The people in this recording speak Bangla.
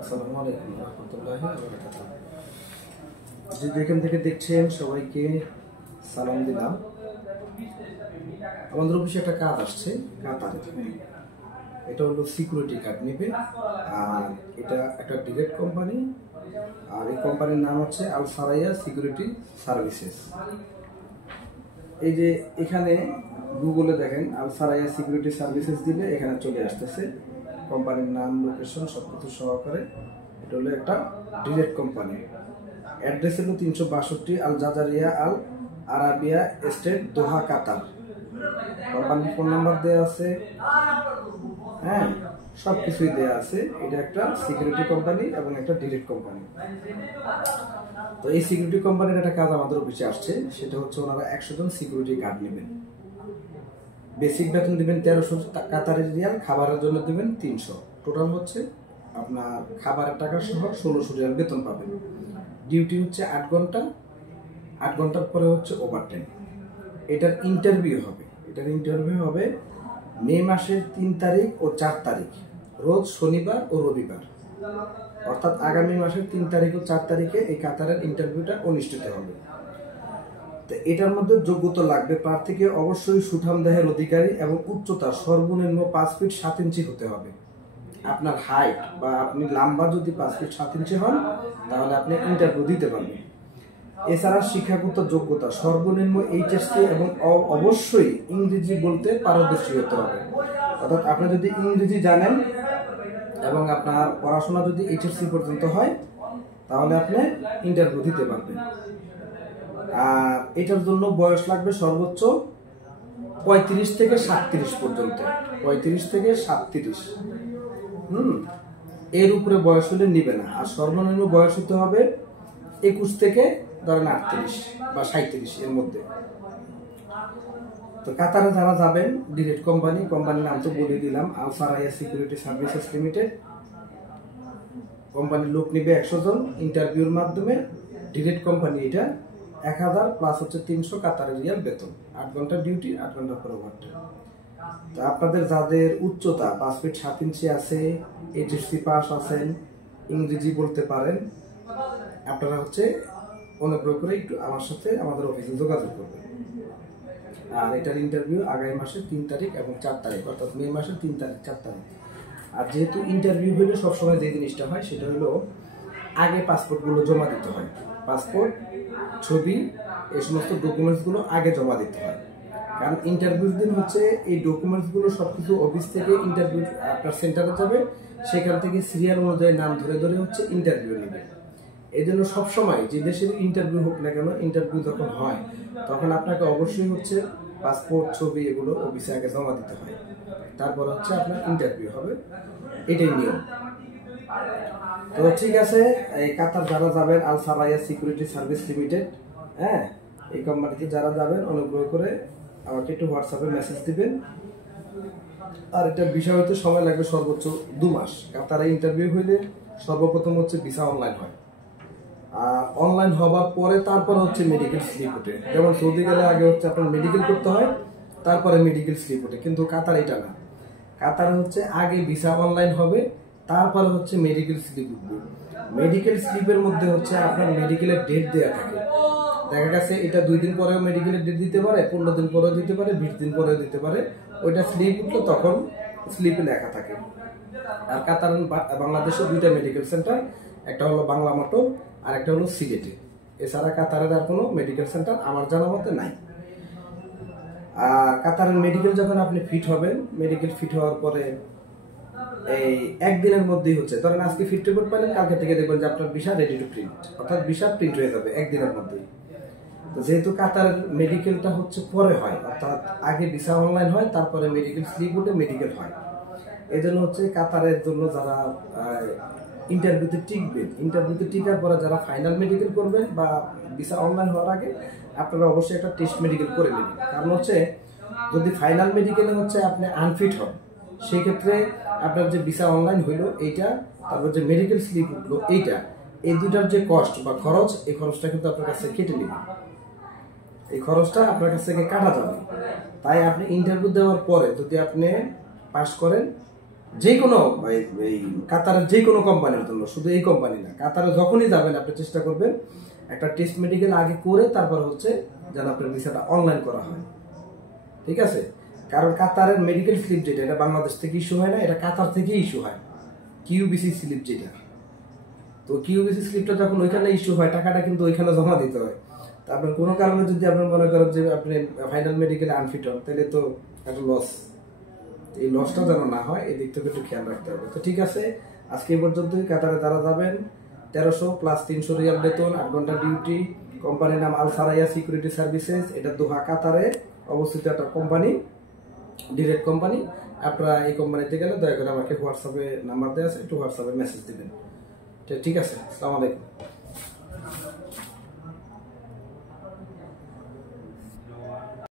আসসালামু আলাইকুম রাহমাতুল্লাহি ওয়া বারাকাতুহু। যে যেখান থেকে দেখছেন সবাইকে সালাম দিলাম। আমাদের অফিসে একটা কাজ আসছে কাতারে। এটা হলো সিকিউরিটি গার্ড নেবে, আর এটা একটা ডিরেক্ট কোম্পানি, আর এই কোম্পানির নাম হচ্ছে আল সারাইয়া সিকিউরিটি সার্ভিসেস। এই যে এখানে গুগলে দেখেন আল সারাইয়া সিকিউরিটি সার্ভিসেস দিলে এখানে চলে আসতেছে কোম্পানির নাম, লোকেশন সবকিছু সহকারে। এটা হলো একটা ডিরেক্ট কোম্পানি। অ্যাড্রেস হলো 362 আল জাজারিয়া আল আরাবিয়া এস্টেট, দোহা, কাতার। কোম্পানির ফোন নাম্বার দেওয়া আছে, হ্যাঁ, সব কিছুই দেওয়া আছে। এটা একটা সিকিউরিটি কোম্পানি এবং একটা ডিরেক্ট কোম্পানি। তো এই সিকিউরিটি কোম্পানির একটা কাজ আমাদের অফিসে আসছে, সেটা হচ্ছে ওনারা 100 জন সিকিউরিটি গার্ড নেবেন। বেসিক বেতন দিবেন 1300 কাতারি রিয়াল, খাবারের জন্য দিবেন 300। টোটাল হচ্ছে আপনার খাবারের টাকা সহ 1600 রিয়াল বেতন পাবেন। ডিউটি হচ্ছে 8 ঘন্টা, 8 ঘন্টার পরে হচ্ছে ওভারটাইম। এটার ইন্টারভিউ হবে মে মাসের 3 তারিখ ও 4 তারিখ, রোজ শনিবার ও রবিবার। অর্থাৎ আগামী মাসের 3 তারিখ ও 4 তারিখে এই কাতারের ইন্টারভিউটা অনুষ্ঠিত হবে। তো এটার মধ্যে যোগ্যতা লাগবে প্রার্থীকে অবশ্যই সুঠাম দেহের অধিকারী এবং উচ্চতা সর্বনিম্ন 5 ফিট 7 ইঞ্চি হতে হবে। আপনার হাইট বা আপনি লম্বা যদি 5 ফিট 7 ইঞ্চি হন তাহলে আপনি ইন্টারভিউ দিতে পারবেন। এছাড়া শিক্ষাগত যোগ্যতা সর্বনিম্ন এইচএসসি এবং অবশ্যই ইংরেজি বলতে পারদর্শী হতে হবে। অর্থাৎ আপনি যদি ইংরেজি জানেন এবং আপনার পড়াশোনা যদি এইচএসসি পর্যন্ত হয় তাহলে আপনি ইন্টারভিউ দিতে পারবেন। আর এটার জন্য বয়স লাগবে সর্বোচ্চ 35 থেকে 37 পর্যন্ত, 35 থেকে 37। এর উপরে বয়স হলে নিবে না। আর সর্বনিম্ন বয়স হতে হবে 21 থেকে ধরেন 38 বা 37 এর মধ্যে। তো কাতারে যারা যাবেন, ডিরেক্ট কোম্পানির নাম তো বলে দিলাম, আল সারাইয়া সিকিউরিটি সার্ভিসেস লিমিটেড। কোম্পানির লোক নিবে 100 জন ইন্টারভিউর মাধ্যমে। ডিরেক্ট কোম্পানি এটা 1000 প্লাস হচ্ছে 300 কাতারি রিয়াল বেতন। 8 ঘন্টা ডিউটি, 8 ঘন্টা পর ওভারটাইম। তো আপনাদের যাদের উচ্চতা 5 ফিট 7 ইঞ্চি আছে, এইচএসসি পাস আছেন, ইংরেজি বলতে পারেন, আপনারা হচ্ছে অনুগ্রহ করে একটু আমার সাথে আমাদের অফিসে যোগাযোগ করবেন। আর এটার ইন্টারভিউ আগামী মাসের 3 তারিখ এবং 4 তারিখ, অর্থাৎ মে মাসের 3 তারিখ 4 তারিখ। আর যেহেতু ইন্টারভিউ হলে সবসময় যে জিনিসটা হয় সেটা হলো আগে পাসপোর্টগুলো জমা দিতে হয়। পাসপোর্ট, ছবি, এই সমস্ত ডকুমেন্টসগুলো আগে জমা দিতে হয়। কারণ ইন্টারভিউর দিন হচ্ছে এই ডকুমেন্টসগুলো সবকিছু অফিস থেকে ইন্টারভিউ আপনার সেন্টারে যাবে, সেখান থেকে সিরিয়াল অনুযায়ী নাম ধরে ধরে হচ্ছে ইন্টারভিউ নেবে। এই জন্য সবসময় যে দেশের ইন্টারভিউ হোক না কেন, ইন্টারভিউ যখন হয় তখন আপনাকে অবশ্যই হচ্ছে পাসপোর্ট, ছবি এগুলো অফিসে আগে জমা দিতে হয়, তারপর হচ্ছে আপনার ইন্টারভিউ হবে। এটাই নিয়ম। তো ঠিক আছে, এই কাতার যারা যাবেন, আল সারাইয়া সিকিউরিটি সার্ভিস লিমিটেড, হ্যাঁ, এই কোম্পানিতে যারা যাবেন অনুগ্রহ করে আমাকে একটু হোয়াটসঅ্যাপে মেসেজ দিবেন। আর এটার বিষয় হতে সময় লাগবে সর্বোচ্চ 2 মাস। কাতারে ইন্টারভিউ হইলে সর্বপ্রথম হচ্ছে ভিসা অনলাইন হয়, আর অনলাইন হওয়ার পরে তারপরে হচ্ছে মেডিকেল স্লিপ ওঠে। যেমন সৌদি গেলে আগে হচ্ছে আপনার মেডিকেল করতে হয়, তারপরে মেডিকেল স্লিপ ওঠে, কিন্তু কাতার এটা না। কাতারে হচ্ছে আগে ভিসা অনলাইন হবে, তারপরে হচ্ছে মেডিকেল স্লিপ উঠবে। মেডিকেল স্লিপের মধ্যে হচ্ছে আপনার মেডিকেলের ডেট দেওয়া থাকে। দেখা গেছে এটা 2 দিন পরেও মেডিকেলের ডেট দিতে পারে, 15 দিন পরেও দিতে পারে, 20 দিন পরেও দিতে পারে। ওইটা স্লিপ উঠলো তখন স্লিপে লেখা থাকে। আর কাতার বাংলাদেশে 2টা মেডিকেল সেন্টার, একটা হলো বাংলা মোটর আর একটা হলো সিলেটে। এছাড়া কাতারের আর কোনো মেডিকেল সেন্টার আমার জানা মতে নাই। আর কাতারের মেডিকেল যখন আপনি ফিট হবেন, মেডিকেল ফিট হওয়ার পরে এই একদিনের মধ্যেই হচ্ছে, ধরেন আজকে ফিট রিপোর্ট পেলেন, কালকে থেকে দেখবেন যে আপনার ভিসা রেডি টু প্রিন্ট, অর্থাৎ ভিসা প্রিন্ট হয়ে যাবে একদিনের মধ্যেই। তো যেহেতু কাতার মেডিকেলটা হচ্ছে পরে হয়, অর্থাৎ আগে ভিসা অনলাইন হয়, তারপরে মেডিকেল স্লিপ উঠে মেডিকেল হয়। এই জন্য হচ্ছে কাতারের জন্য যারা ইন্টারভিউতে টিকবেন, ইন্টারভিউতে টিকার পরে যারা ফাইনাল মেডিকেল করবেন বা ভিসা অনলাইন হওয়ার আগে আপনারা অবশ্যই একটা টেস্ট মেডিকেল করে নেবেন। কারণ হচ্ছে যদি ফাইনাল মেডিকেলে হচ্ছে আপনি আনফিট হন, সেই ক্ষেত্রে আপনার যে ভিসা অনলাইন হইলো এইটা, তারপর যে মেডিকেল স্লিপ উঠলো এইটা, এই দুটার যে কস্ট বা খরচ, এই খরচটা কিন্তু আপনার কাছে কেটে নেবে, এই খরচটা আপনার কাছ থেকে কাটা যাবে। তাই আপনি ইন্টারভিউ দেওয়ার পরে যদি আপনি পাস করেন, যে কোনো এই কাতারের যে কোনো কোম্পানির জন্য, শুধু এই কোম্পানি না, কাতারে যখনই যাবেন আপনি চেষ্টা করবেন একটা টেস্ট মেডিকেল আগে করে তারপর হচ্ছে যেন আপনার ভিসাটা অনলাইন করা হয়, ঠিক আছে? কারণ কাতারের মেডিকেল স্লিপ যেটা, এটা বাংলাদেশ থেকে ইস্যু হয় না, এটা কাতার থেকে ইস্যু হয়, কিউবিসি স্লিপ যেটা। তো কিউবিসি স্লিপটা যখন ওইখানে ইস্যু হয়, টাকাটা কিন্তু ওইখানে জমা দিতে হয়। তো আপনার কোনো কারণে যদি আপনার মনে করেন যে আপনি ফাইনাল মেডিকেলে আনফিট হন, তাহলে তো একটা লস। এই লসটা যেন না হয়, এই দিক থেকে একটু খেয়াল রাখতে হবে। তো ঠিক আছে, আজকে এই পর্যন্তই। কাতারে যারা যাবেন 1300 প্লাস 300 রিয়াল বেতন, 8 ঘন্টা ডিউটি। কোম্পানির নাম আল সারাইয়া সিকিউরিটি সার্ভিসেস, এটা দোহা কাতারে অবস্থিত একটা কোম্পানি, ডিরেক্ট কোম্পানি। আপনারা এই কোম্পানিতে গেলে দয়া করে আমাকে হোয়াটসঅ্যাপে নাম্বার দেওয়া আছে, একটু হোয়াটসঅ্যাপে মেসেজ দিবেন। ঠিক আছে, আসসালামু আলাইকুম।